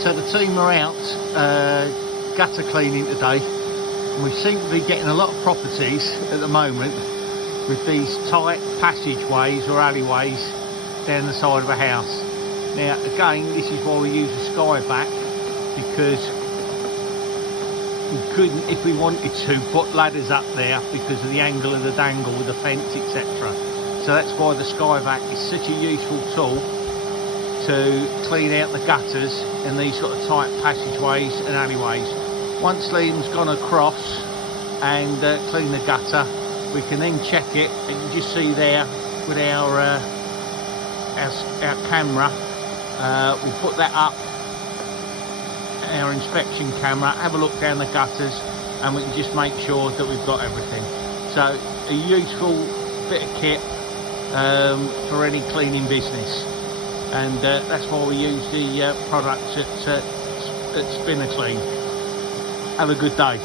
So the team are out gutter cleaning today, and we seem to be getting a lot of properties at the moment with these tight passageways or alleyways down the side of a house. Now again, this is why we use a sky back, because we couldn't, if we wanted to, put ladders up there because of the angle of the dangle with the fence, etc. So that's why the sky vac is such a useful tool to clean out the gutters and these sort of tight passageways and alleyways. Once Liam's gone across and clean the gutter, we can then check it, and you can just see there with our camera. We'll put that up, our inspection camera, have a look down the gutters, and we can just make sure that we've got everything. So a useful bit of kit for any cleaning business, and that's why we use the products at Spinner Clean. Have a good day.